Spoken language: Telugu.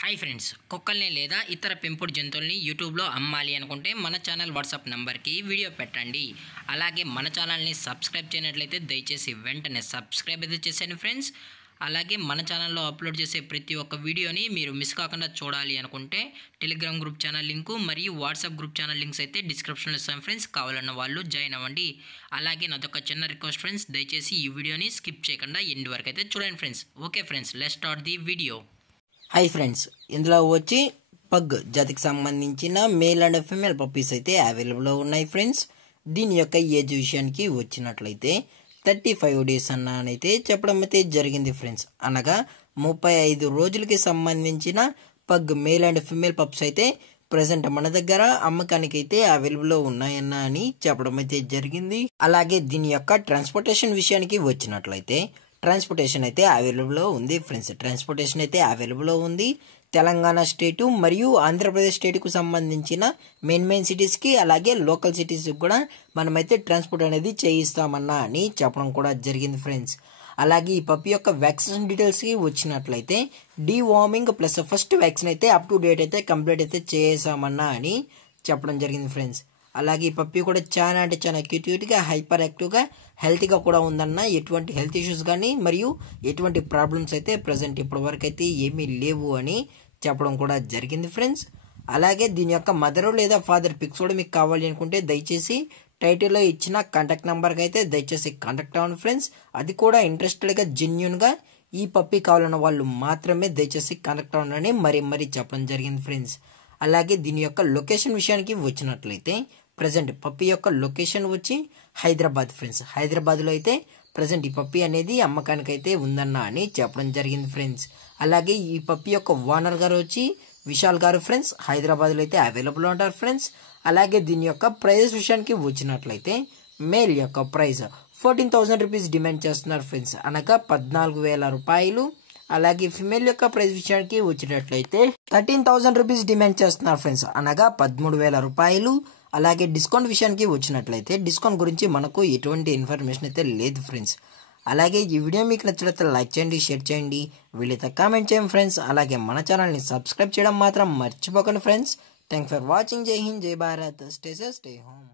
హాయ్ ఫ్రెండ్స్, కుక్కల్ని లేదా ఇతర పెంపుడు జంతువుల్ని యూట్యూబ్లో అమ్మాలి అనుకుంటే మన ఛానల్ వాట్సాప్ నెంబర్కి వీడియో పెట్టండి. అలాగే మన ఛానల్ని సబ్స్క్రైబ్ చేయనట్లయితే దయచేసి వెంటనే సబ్స్క్రైబ్ అయితే చేసేయండి ఫ్రెండ్స్. అలాగే మన ఛానల్లో అప్లోడ్ చేసే ప్రతి ఒక్క వీడియోని మీరు మిస్ కాకుండా చూడాలి అనుకుంటే టెలిగ్రామ్ గ్రూప్ ఛానల్ లింకు మరియు వాట్సాప్ గ్రూప్ ఛానల్ లింక్స్ అయితే డిస్క్రిప్షన్లో ఇస్తాను ఫ్రెండ్స్. కావాలన్న వాళ్ళు జాయిన్ అవ్వండి. అలాగే నాదొక చిన్న రిక్వెస్ట్ ఫ్రెండ్స్, దయచేసి ఈ వీడియోని స్కిప్ చేయకుండా ఎండ్ వరకు అయితే చూడండి friends. Okay friends, let's start the video. Hi friends, ఇందులో వచ్చి పగ్ జాతికి సంబంధించిన మేల్ అండ్ ఫీమేల్ పప్పీస్ అయితే అవైలబుల్లో ఉన్నాయి ఫ్రెండ్స్. దీని యొక్క ఏజ్ విషయానికి వచ్చినట్లయితే 35 డేస్ అన్నైతే చెప్పడం అయితే జరిగింది ఫ్రెండ్స్. అనగా 35 రోజులకి సంబంధించిన pug male and female pups అయితే ప్రజెంట్ మన దగ్గర అమ్మకానికి అయితే అవైలబుల్లో ఉన్నాయన్న అని చెప్పడం అయితే జరిగింది. అలాగే దీని యొక్క ట్రాన్స్పోర్టేషన్ విషయానికి వచ్చినట్లయితే ట్రాన్స్పోర్టేషన్ అయితే అవైలబుల్లో ఉంది ఫ్రెండ్స్. ట్రాన్స్పోర్టేషన్ అయితే అవైలబుల్లో ఉంది. తెలంగాణ స్టేటు మరియు ఆంధ్రప్రదేశ్ స్టేట్కు సంబంధించిన మెయిన్ సిటీస్కి అలాగే లోకల్ సిటీస్కి కూడా మనమైతే ట్రాన్స్పోర్ట్ అనేది చేయిస్తామన్నా అని చెప్పడం కూడా జరిగింది ఫ్రెండ్స్. అలాగే ఈ పప్పి యొక్క వ్యాక్సినేషన్ డీటెయిల్స్కి వచ్చినట్లయితే డీవార్మింగ్ ప్లస్ ఫస్ట్ వ్యాక్సిన్ అయితే అప్ టు డేట్ అయితే కంప్లీట్ అయితే చేసామన్నా అని చెప్పడం జరిగింది ఫ్రెండ్స్. అలాగే ఈ పప్పి కూడా చాలా అంటే చాలా క్యూట్గా హైపర్ యాక్టివ్గా హెల్తీగా కూడా ఉందన్న. ఎటువంటి హెల్త్ ఇష్యూస్ కానీ మరియు ఎటువంటి ప్రాబ్లమ్స్ అయితే ప్రజెంట్ ఇప్పటి వరకు అయితే ఏమీ లేవు అని చెప్పడం కూడా జరిగింది ఫ్రెండ్స్. అలాగే దీని యొక్క మదర్ లేదా ఫాదర్ పిక్స్ కూడా మీకు కావాలి అనుకుంటే దయచేసి టైటిల్లో ఇచ్చిన కాంటాక్ట్ నెంబర్కి అయితే దయచేసి కాంటాక్ట్ అవ్వండి ఫ్రెండ్స్. అది కూడా ఇంట్రెస్టెడ్గా జెన్యున్గా ఈ పప్పి కావాలన్న వాళ్ళు మాత్రమే దయచేసి కాంటాక్ట్ అవ్వండి మరీ చెప్పడం జరిగింది ఫ్రెండ్స్. అలాగే దీని యొక్క లొకేషన్ విషయానికి వచ్చినట్లయితే ప్రజెంట్ పప్పి యొక్క లొకేషన్ వచ్చి హైదరాబాద్ ఫ్రెండ్స్. హైదరాబాద్లో అయితే ప్రజెంట్ ఈ పప్పి అనేది అమ్మకానికి అయితే ఉందన్న అని చెప్పడం జరిగింది ఫ్రెండ్స్. అలాగే ఈ పప్పి యొక్క ఓనర్ గారు వచ్చి విశాల్ గారు ఫ్రెండ్స్. హైదరాబాద్లో అయితే అవైలబుల్ ఉంటారు ఫ్రెండ్స్. అలాగే దీని యొక్క ప్రైస్ విషయానికి వచ్చినట్లయితే మేల్ యొక్క ప్రైస్ 14,000 రూపీస్ డిమాండ్ చేస్తున్నారు ఫ్రెండ్స్, అనగా 14,000 రూపాయలు. అలాగే ఫిమేల్ యొక్క ప్రైస్ విషయానికి వచ్చినట్లయితే 13,000 రూపీస్ డిమాండ్ చేస్తున్నారు ఫ్రెండ్స్, అనగా 13,000 రూపాయలు. అలాగే డిస్కౌంట్ విషయానికి వచ్చినట్లయితే డిస్కౌంట్ గురించి మనకు ఎటువంటి ఇన్ఫర్మేషన్ అయితే లేదు ఫ్రెండ్స్. అలాగే ఈ వీడియో మీకు నచ్చినట్లయితే లైక్ చేయండి, షేర్ చేయండి, వీలైతే కామెంట్ చేయండి ఫ్రెండ్స్. అలాగే మన ఛానల్ని సబ్స్క్రైబ్ చేయడం మాత్రం మర్చిపోకండి ఫ్రెండ్స్. Thanks for watching. జై హింద్, జై Bharat, stay safe, stay home.